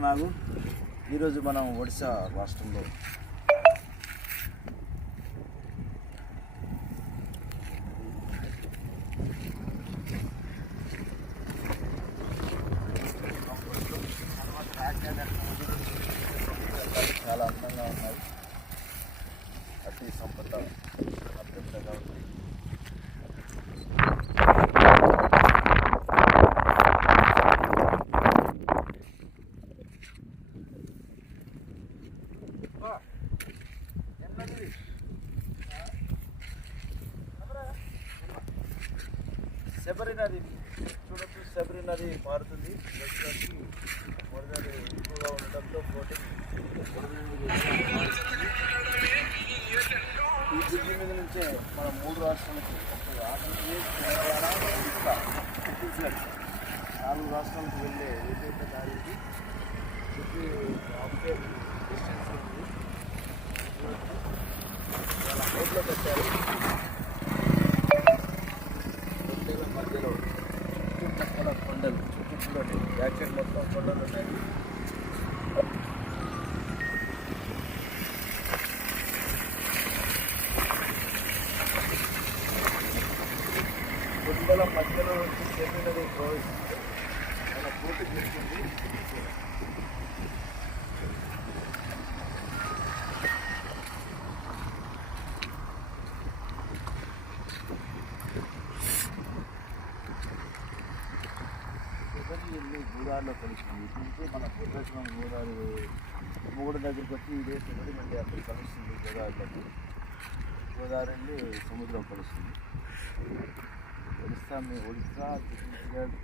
నాకు ఈరోజు మనం ఒడిశా రాష్ట్రంలో చాలా అందంగా ఉన్నాయి. అతి సంపద పెద్దగా ఉంది. శబరి నది చూడొచ్చు. శబరి నది మారుతుంది. వరద ఎక్కువగా ఉండడంతో ఈ బ్రిడ్జి మీద నుంచే మన 3 రాష్ట్రాలకి ఆంధ్రప్రదేశ్, తెలంగాణ, ఒడిశా, ఛత్తీస్గఢ్ 4 రాష్ట్రాలకు వెళ్ళే ఏకైక దారి ఇది. చుట్టూ ఆఫ్టర్ డిస్టెన్స్ ఉంది. చాలా హైట్లో పెట్టారు. మధ్యలో చుట్టుపక్కల కొండలు, చుట్టూ చూడండి, బ్యాక్ సైడ్ మొత్తం కొండలు ఉన్నాయి. కొండల మధ్యలో నుంచి చెరువునది ప్రవహిస్తుంది. మన బోటు చేస్తుంది. గోదావరిలో కలుస్తుంది. ఇటు మన భద్రాచలం గోదావరి మూడు దగ్గరికి వచ్చి ఇదే శబరి మళ్ళీ అక్కడ కలుస్తుంది. గోదావరిలోకి గోదావరి వెళ్ళి సముద్రం కలుస్తుంది. ఒడిశా ఛత్తీస్గఢ్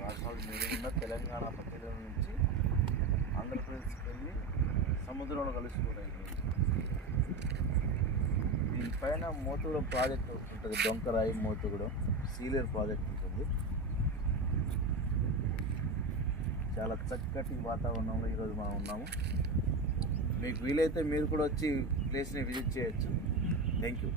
రాష్ట్రాల మీదున్న తెలంగాణ పక్కన నుంచి ఆంధ్రప్రదేశ్కి వెళ్ళి సముద్రంలో కలుసుకుంటాయి. దీనిపైన మోతుగూడెం ప్రాజెక్ట్ ఉంటుంది. డొంకరాయి మోతుగూడెం సీలేరు ప్రాజెక్ట్ ఉంటుంది. చాలా చక్కటి వాతావరణంలో ఈరోజు మనం ఉన్నాము. మీకు వీలైతే మీరు కూడా వచ్చి ప్లేస్ని విజిట్ చేయొచ్చు. Thank you.